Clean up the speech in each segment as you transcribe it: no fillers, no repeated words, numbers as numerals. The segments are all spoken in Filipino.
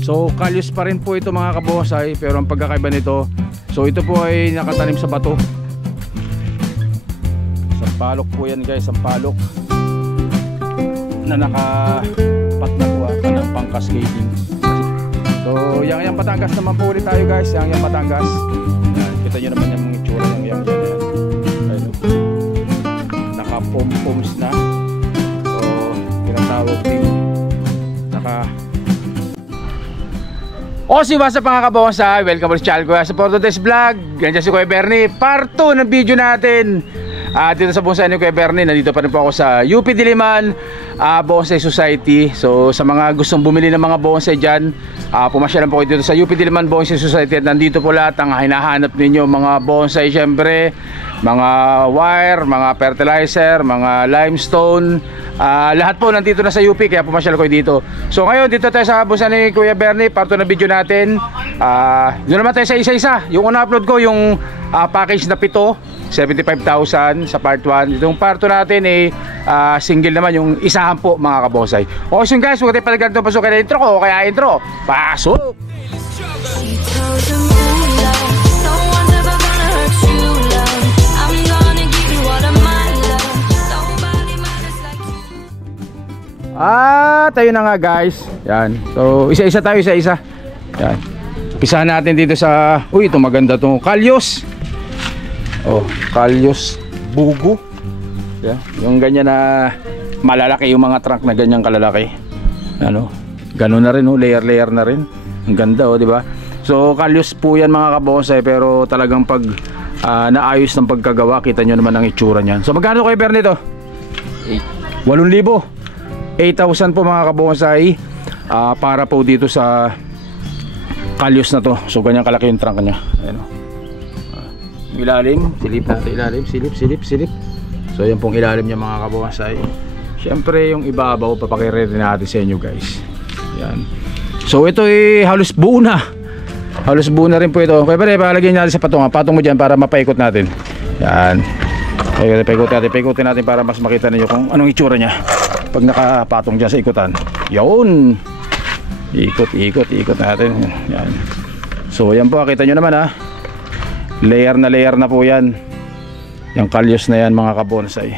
So kalyos pa rin po ito mga kabonsai, pero ang pagkakaiba nito, so ito po ay nakatanim sa bato. Sampalok po yan guys, sampalok na nakapat na po ng pang cascading. So yang Batangas naman po ulit tayo guys, yang Batangas. Yan, kita nyo naman yung itsura ng yang yan. Naka-pom-poms na. So tinatawag din si what's up mga kabonsai, welcome to channel ko sa Today's Vlog. Ganyan si Kuya Bernie, part 2 ng video natin. Dito sa bonsai ni Kuya Bernie, nandito pa rin po ako sa UP Diliman Bonsai Society. So sa mga gustong bumili ng mga bonsai dyan, pumasyalan po kayo dito sa UP Diliman Bonsai Society. At nandito po lahat ang hinahanap ninyo, mga bonsai syempre, mga wire, mga fertilizer, mga limestone, lahat po nandito na sa UP, kaya pumasyal ko dito. So ngayon dito tayo sa bonsai ni Kuya Bernie, part 2 na video natin. Doon naman tayo sa isa-isa. Yung una-upload ko yung package na 75,000 sa part 1. Itong part 2 natin ay single naman, yung isahan po mga kabonsai. Okay so guys, huwag tayo palagan ito, pasok na intro ko, kaya intro, pasok! Tayo na nga guys. Yan. So isa-isa tayo, isa-isa. Yan. Pisahan natin dito sa, uy, ito maganda tong kalyos. Oh, kalyos bugo. Yeah. Yung ganyan na malalaki, yung mga trunk na ganyang kalalaki. Ano? Ganun na rin, oh, layer-layer na rin. Ang ganda, oh, di ba? So kalyos po yan mga kabonsai, pero talagang pag naayos ng pagkagawa, kita nyo naman ang itsura niyan. So magkano kayo Bernie to? 8,000. 8,000 po mga kabonsai, para po dito sa kalyos na to. So ganyan kalaki yung trunk nya. Ayan, ilalim, silip natin, ilalim, silip. So yan pong ilalim nya mga kabonsai. Siyempre yung ibabaw papakirete natin sa inyo guys. Yan. So ito ay halos buo na. Halos buo na rin po ito. Kaya pala palagyan natin sa patong. Patong mo dyan para mapaikot natin. Yan. Paikutin natin para mas makita ninyo kung anong itsura nya pag nakapatong dyan sa ikutan. Yun. Ikot natin. Yan. So yan po, kita nyo naman layer na po yan. Yung kalyos na yan mga kabonsai.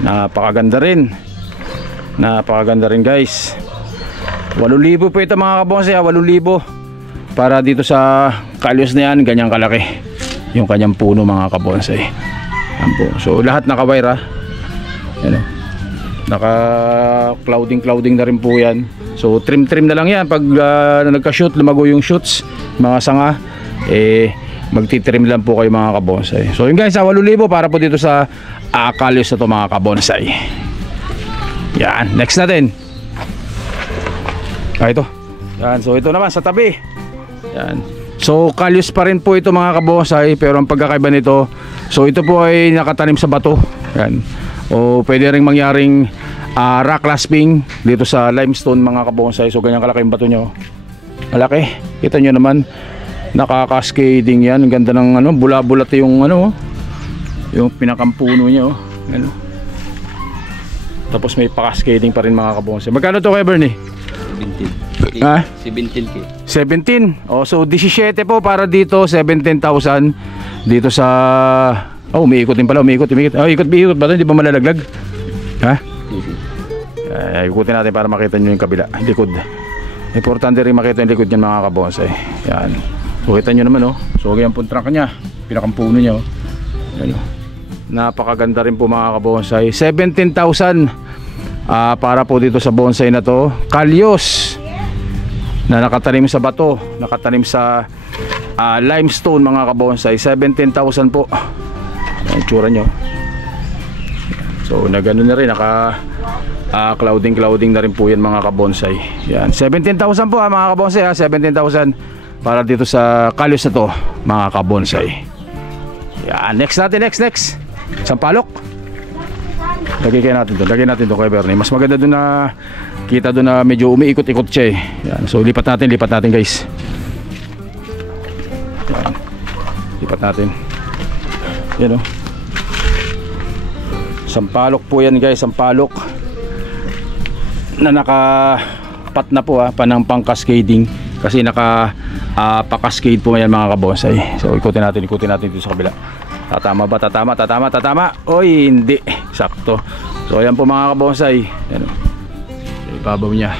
Napakaganda rin guys. 8,000 po ito mga kabonsai, 8,000 para dito sa kalyos na yan, ganyang kalaki yung kanyang puno mga kabonsai. So lahat naka-wire naka clouding na rin po yan. So trim na lang yan. Pag nagka-shoot, lumago yung shoots, mga sanga, magtitrim lang po kayo mga kabonsai. So yun guys, 8,000 para po dito sa kalyos na to mga kabonsai. Yan, next natin. Ito. Yan, so ito naman sa tabi. Yan. So kalyos pa rin po ito mga kabonsai, pero ang pagkakaiba nito, so ito po ay nakatanim sa bato. Yan. O pwede ring mangyaring rock clasping dito sa limestone mga kabonsai. So ganyan kalaki yung bato nyo. Malaki. Kita nyo naman, nakaka-cascading yan. Ang ganda ng bula-bulat yung yung pinakampuno nya. Tapos may pa-cascading pa rin mga kabonsai. Magkano to kaya Bernie? 17K. 17. Oh, so 17 po para dito, 17,000 dito sa umiikot din pala, umiikot. Ikot ba 'to? Hindi ba malalaglag? Ikutin natin para makita nyo yung kabila, likod. Importante rin makita yung likod niyan mga kabonsai. Yan. So kita nyo naman So yan po trunk nya, pinakampuno nya Yan, napakaganda rin po mga kabonsai. 17,000 para po dito sa bonsai na to. Kalyos na nakatanim sa bato, nakatanim sa limestone mga kabonsai. 17,000 po ang itsura nyo. So na ganoon na rin, naka clouding na rin po yan mga kabonsai. Yan, 17,000 po mga kabonsai 17,000 para dito sa kalyos na to mga kabonsai. Yan, next natin, next sampalok. Lagyan natin to kay Bernie. Mas maganda doon na kita doon na medyo umiikot-ikot siya Yan. So lipat natin guys. Yan. Lipat natin. Yan Sampalok po yan guys, sampalok. na nakapat na po panang pang cascading kasi pa-cascade po yan mga kabonsay. So ikutin natin dito sa kabila. Tatama ba? Tatama. Oy, hindi. Sakto. So ayan po mga kabonsay. Ayan. Ibabaw niya.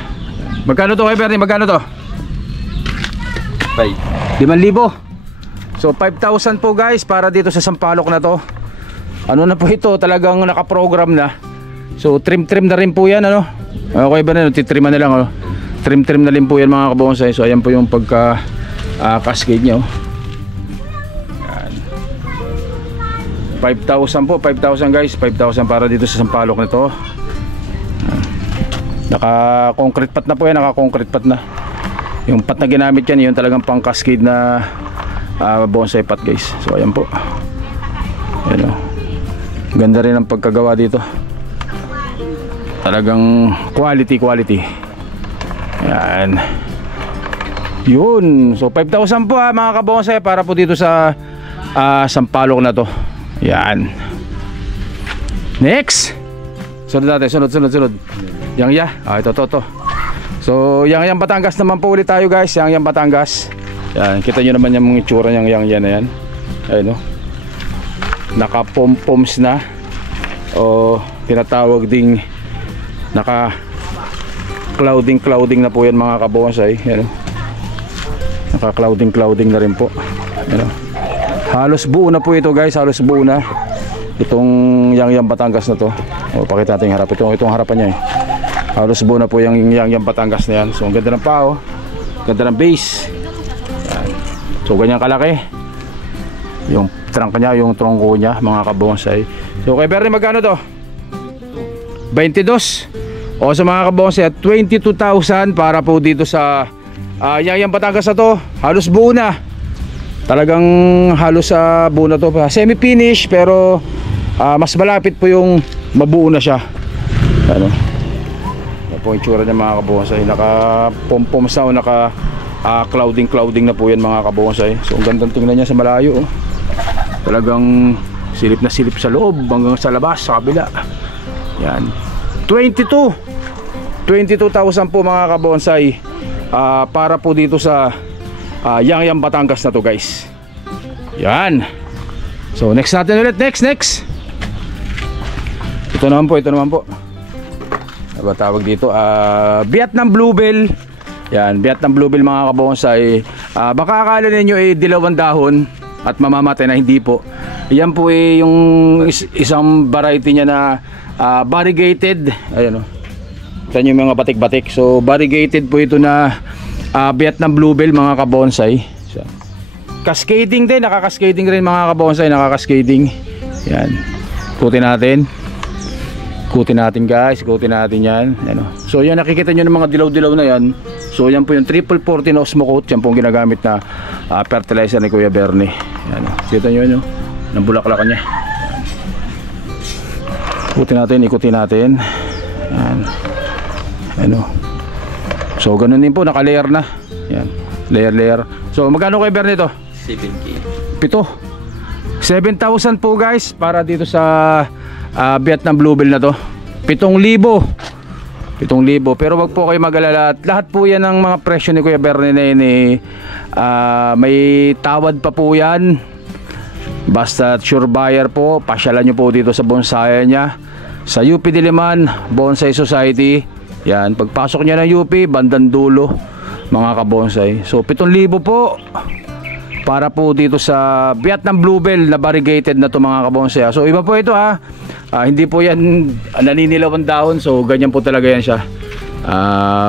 Magkano to kay Bernie? Magkano to? 5,000. So 5,000 po guys para dito sa sampalok na to. Ano na po ito? Talagang nakaprogram na. So trim na rin po yan ano. Okay ba na? Titriman na lang oh. Trim na rin po yan mga kabonsay. So ayan po yung pagka cascade nya oh. 5,000 po, 5,000 guys, 5,000 para dito sa sampalok na to. Naka-concrete pat na po yan, naka-concrete pat na. Yung pat na ginamit yan, yung talagang pang cascade na bonsai pat guys. So ayan po. Ayan o. Ganda rin ang pagkagawa dito. Talagang quality. Ayan. Yun. So 5,000 po mga kabonsai para po dito sa sampalok na to. Yan. Next. Sunod natin, sunod. Yang ito. So yang Batangas naman po ulit tayo guys. Yang Batangas. Yan, kita nyo naman yung itsura yang yan na yan. Ayun o. Naka pom-poms na. O tinatawag ding naka clouding na po yan mga kabonsay. Yan o. Naka clouding na rin po. Yan o. Halos buo na po ito guys, halos buo na itong yang Batangas na to. O, pakita natin yung harap. Itong harapan niya halos buo na po yung yang Batangas na yan. So ang ganda ng pao, ganda ng base. Yan. So ganyan kalaki yung trunk niya, yung tronco niya mga kabonsay. So kay Bernie magkano to? 22. O sa mga kabonsay 22,000 para po dito sa yang Batangas na to. Halos buo na. Talagang halos sa buo na to, semi-finish pero mas malapit po yung mabuo na siya. Ano? Yan po yung tsura niya mga kabonsay. Naka pom-pom sa o naka clouding na po yan mga kabonsay. So ang gandang tingnan niya sa malayo oh. Talagang silip na silip sa loob hanggang sa labas, sa kabila. Yan. 22,000 po mga kabonsay para po dito sa yang Batangas na to guys. Yan. So next natin ulit. Next. Ito naman po. Ano ba tawag dito? Vietnam Bluebell. Yan, Vietnam Bluebell mga kabonsay. Baka akala ninyo dilawang dahon at mamamatay na, hindi po. Yan po yung isang variety niya na variegated. Ayan o. Ito yung mga batik-batik. So variegated po ito na Vietnam Bluebell mga kabonsay. So, cascading din, naka-cascading rin mga kabonsay, naka-cascading. Yan. Ikutin natin guys, ikutin natin yan. Ano. So yan, nakikita nyo ng mga dilaw-dilaw na yan. So yan po yung 340 na Osmocote. Yan po yung ginagamit na fertilizer ni Kuya Bernie. Yan. Kita nyo yun, ng bulaklakan niya. Ikutin natin. Yan. Ano. So ganun din po, naka-layer na. Yan, layer. So magkano kay Bernie to? 7,000. 7,000 po guys para dito sa Vietnam Bluebell na to. 7,000. Pero wag po kayo mag-alala. Lahat po yan ng mga presyo ni Kuya Bernie na yun may tawad pa po yan. Basta sure buyer po, pasyalan nyo po dito sa bonsai niya sa UP Diliman Bonsai Society. Yan, pagpasok niya ng UP, bandang dulo mga kabonsay. So 7,000 po para po dito sa Vietnam Bluebell na variegated na to mga kabonsay. So iba po ito hindi po yan naninilaw ang dahon. So ganyan po talaga yan siya.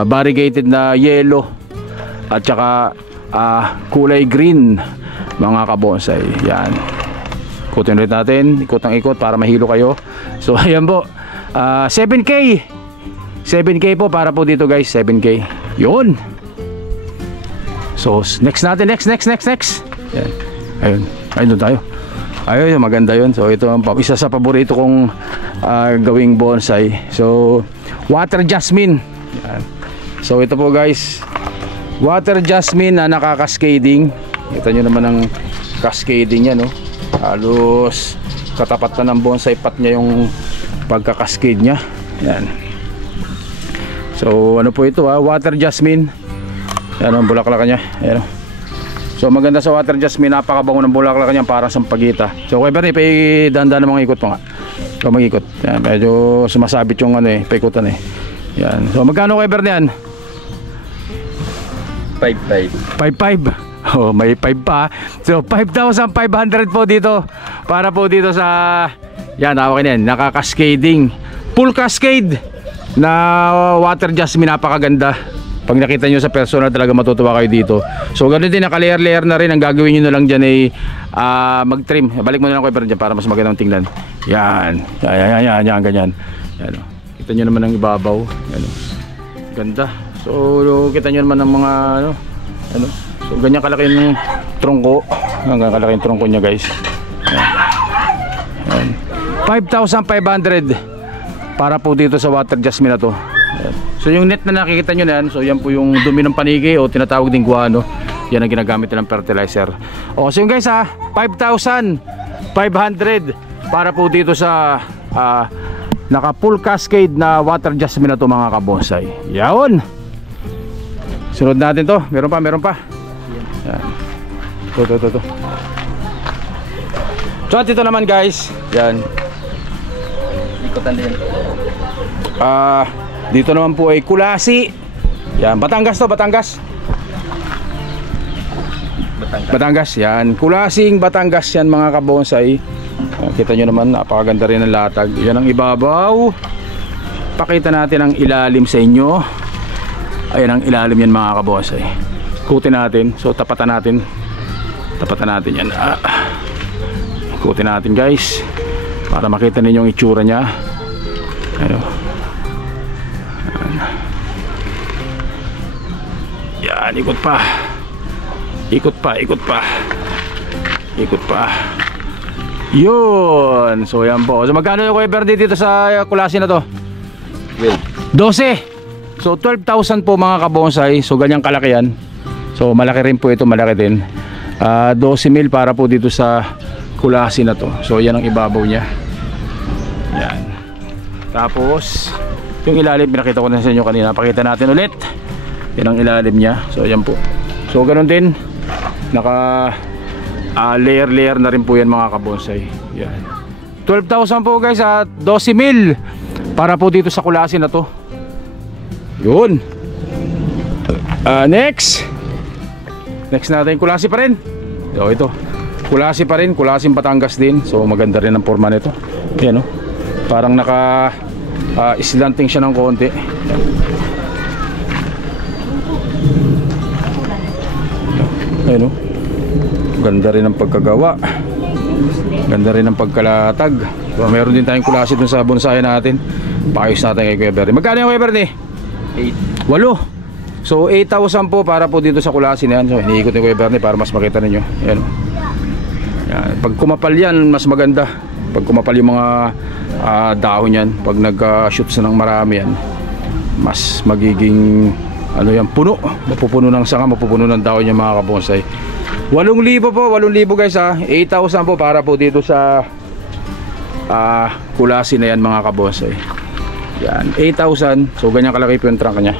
Variegated na yellow at saka kulay green mga kabonsay. Yan. Ikutin ulit natin, ikot para mahilo kayo. So ayan po, 7K po para po dito guys, 7K. Yun. So next natin, next. Yan. Ayun doon tayo. Ayun, maganda yun. So ito ang isa sa paborito kong gawing bonsai. So water jasmine. Yan. So ito po guys, water jasmine na nakaka-cascading. Kita nyo naman ang cascading niya, no? Halos katapat na ng bonsai pot niya yung pagka-cascade niya. Yan. So ano po ito water jasmine. Yan ang bulaklak niya. Ayan. So maganda sa water jasmine, napakabango ng bulaklak niya, parang sampagita. So Kuya Bernie, dahan-dahan ng mga ikot mo nga. So mag-ikot. Yan, medyo sumasabit yung paikutan Yan. So magkano Kuya Bernie yan? 5,500. 5,500. Oh, may 5 pa. So 5,500 po dito. Para po dito sa yan, hawakin yan, nakaka-cascading. Full cascade na water jasmine, napakaganda. Pag nakita nyo sa personal, talaga matutuwa kayo dito. So ganoon din, naka-layer-layer na rin. Ang gagawin nyo na lang dyan ay mag-trim. Balik mo na lang Kuya Bernie dyan para mas magandang tingnan. Yan. Yan, ganyan. Yan, kita nyo naman ang ibabaw. Yan, ganda. So kita nyo naman ang mga so ganyan kalaki yung trungko. Hanggang kalaki yung trungko nya guys. Yan. 5,500 para po dito sa water jasmine na to. Yan. So yung net na nakikita nyo na yan, so yan po yung dumi ng paniki o tinatawag ding guano. Yan ang ginagamit nilang fertilizer. O so yung guys 5,500 para po dito sa naka full cascade na water jasmine na to mga kabonsai. Yaon. Sunod natin to. Meron pa. Yan. To. So dito naman guys, yan. Ikutan din. Dito naman po ay kulasi. Yan, Batangas to, Batangas. Yan, kulasing Batangas yan mga kabonsai. Kita nyo naman, napakaganda rin ang latag. Yan ang ibabaw. Pakita natin ang ilalim sa inyo. Ayan ang ilalim yan mga kabonsai. Ikutin natin. So tapatan natin yan. Ikutin natin guys, para makita ninyo ang itsura nya. Yan, ikot pa. Yun. So yan po. So magkano yung Kuya Bernie dito sa kulasi na to? 12. So 12,000 po mga kabonsai. So ganyang kalaki yan. So malaki rin po ito, malaki din. 12,000 para po dito sa kulasi na to. So yan ang ibabaw niya. Yan. Tapos yung ilalim, pinakita ko na sa inyo kanina. Pakita natin ulit. Yan ang ilalim niya. So yan po. So ganun din, naka layer na rin po yan mga kabonsai. Yan. 12,000 po guys at 12,000 para po dito sa kulasi na to. Yun. Next natin, kulasi pa rin. So ito, kulasi pa rin, kulasing Batangas din. So maganda rin ang forma nito. Yan parang naka islanting siya ng konti. Ayan ganda rin ang pagkagawa, ganda rin ang pagkalatag. So, meron din tayong kulasi dun sa bonsai natin. Paayos natin kay Kuya Bernie. Magkano yung Kuya Bernie? 8. So 8,000 po para po dito sa kulasi na yan. So iniikot ni Kuya Bernie para mas makita ninyo. Ayan. Yan. Pag kumapal yan, mas maganda. Pag kumapal yung mga dahon yan, pag nag-shoot sa ng marami yan, mas magiging puno. Mapupuno ng sanga, mapupuno ng dahon yung mga kabonsai. 8,000 po, 8,000 guys 8,000 po para po dito sa kulasi na yan mga kabonsai. Yan, 8,000. So ganyan kalaki po yung trunk nya.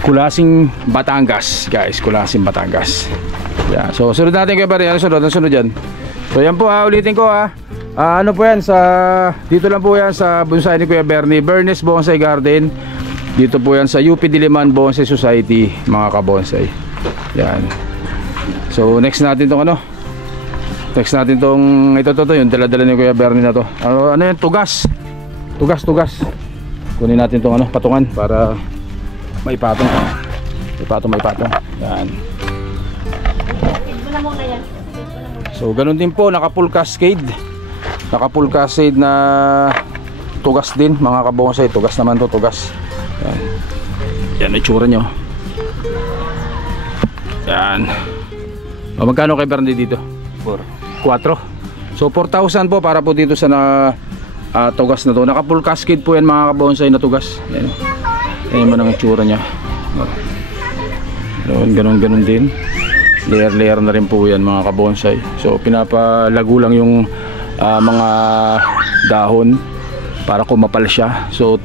Kulasing Batangas guys, kulasing Batangas. Yan. So sunod natin Kuya Bernie. Ano sunod yan? So yan po ulitin ko ano po yan, dito lang po yan sa bonsai ni Kuya Bernie, Bernie's Bonsai Garden. Dito po yan sa UP Diliman Bonsai Society mga kabonsai. Yan. So next natin tong ito yung dala-dala ni Kuya Bernie na to. Ano yan? Tugas. Kunin natin tong patungan para maipatong. Yan. So ganun din po, naka full cascade na tugas din mga kabonsai. Tugas naman to, tugas. Yan itsura nyo. Yan. Magkano kay Bernie dito? 4. So 4,000 po para po dito sa tugas na to. Naka full cascade po yan mga kabonsai na tugas. Yan. Yan mo ang itsura nya. Ganun din. Layer na rin po yan mga kabonsai. So pinapalago lang yung mga dahon para kumapal siya. So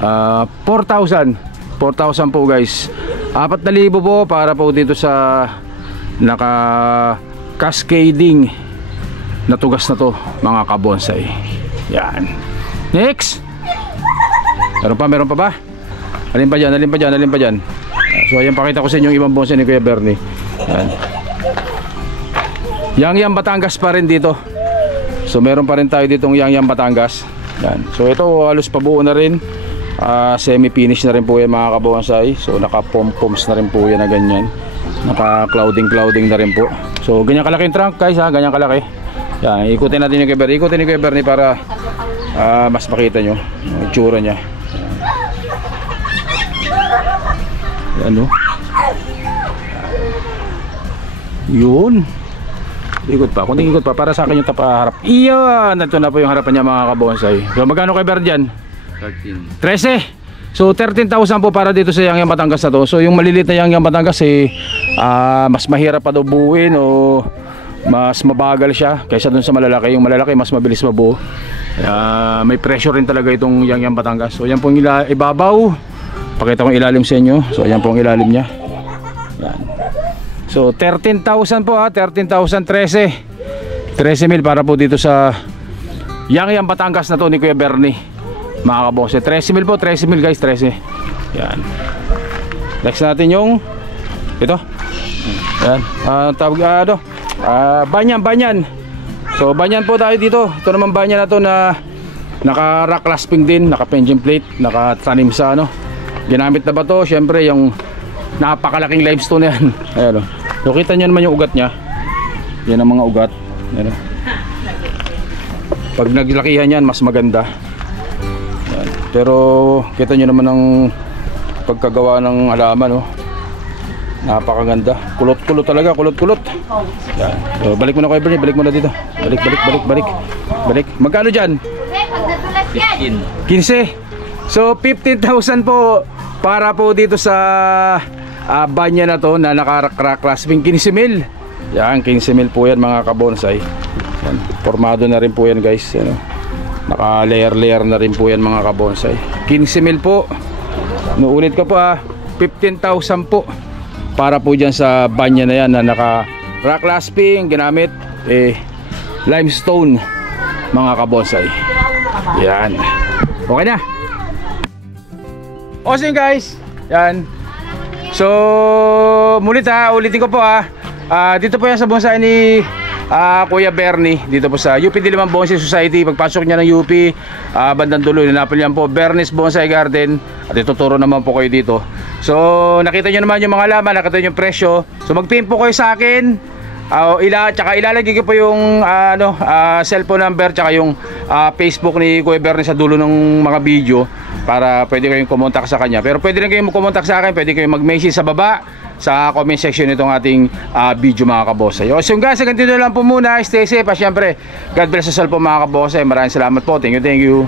4,000 po guys. 4,000 po para po dito sa naka cascading na tugas na to mga kabonsay. Yan. Next. Meron pa ba? Alin pa dyan? So ayan, pakita ko sa inyo yung ibang bonsai ni Kuya Bernie. Yan. Yang Batangas pa rin dito. So meron pa rin tayo ditong Yang Batangas. Yan. So ito halos pabuo na rin. Semi-finish na rin po yan mga kabonsai. So naka-pom-poms na rin po yan na ganyan. Naka-clouding na rin po. So ganyan kalaki yung trunk guys ha, ganyan kalaki. Yan, ikutin natin yung Kuya Bernie para mas makita nyo yung itsura nya. Ano? Yun. Ikot pa, kunting ikot pa para sa akin yung tapaharap. Iyan, ito na po yung harapan niya mga kabonsai. So magkano Kuya Bernie dyan? 13. So 13,000 po para dito sa Yang Batangas na to. So yung maliliit na Yang Batangas mas mahirap pa daw buuin o mas mabagal siya kaysa dun sa malalaki. Yung malalaki mas mabilis mabuo. May pressure rin talaga itong Yang Batangas. So yan po yung ibabaw. Pakita ko yung ilalim sa inyo. So yan po ang ilalim nya. Yan. So 13,000 po 13,000, 13 mil para po dito sa Yang Batangas na to ni Kuya Bernie mga kabose. 13 mil po, 13 mil guys, 13. Yan. Next natin yung ito. Yan. Tawag banyan. So banyan po tayo dito. Ito naman banyan na to na naka rock clasping din, naka pension plate, nakatanim sa ginamit na ba to? Syempre yung napakalaking limestone na yan. Ayan o. So kita nyo naman yung ugat nya. Yan ang mga ugat. Ayan o. Pag naglakihan yan mas maganda. Ayan. Pero kita nyo naman ang pagkagawa ng halaman napakaganda. Kulot-kulot talaga, kulot-kulot. Yan. So balik mo na Kuya Bernie, balik mo na dito. Balik. Magkano dyan? 15. So 15,000 po para po dito sa banya na to na naka-clasping 15 mil. Yan, 15 mil po yan mga kabonsai. Yan, formado na rin po yan guys. Yan, naka-layer na rin po yan mga kabonsai. 15 mil po. Nuulit ko po 15,000 po para po dyan sa banya na yan na naka-rock clasping, ginamit limestone mga kabonsai. Yan. Okay na. Awesome guys. Yan. So ulitin ko po dito po yan sa bonsai ni Kuya Bernie, dito po sa UP Diliman Bonsai Society. Pagpasok niya ng UP bandang dulo, hinapin niyan po Bernie's Bonsai Garden at ituturo naman po kayo dito. So nakita niyo naman yung mga laman, nakita niyo yung presyo. So mag-PM po kayo sa akin. Tsaka ilalagay ko po yung cellphone number tsaka yung Facebook ni Kuya Bernie sa dulo ng mga video para pwede kayong kumontak sa kanya. Pero pwede rin kayong kumontak sa akin, pwede kayong mag-message sa baba sa comment section nitong ating video mga kabosay. So guys, ganito na lang po muna. Stay safe. Siyempre, God bless us all po mga kabosay. Maraming salamat po. Thank you.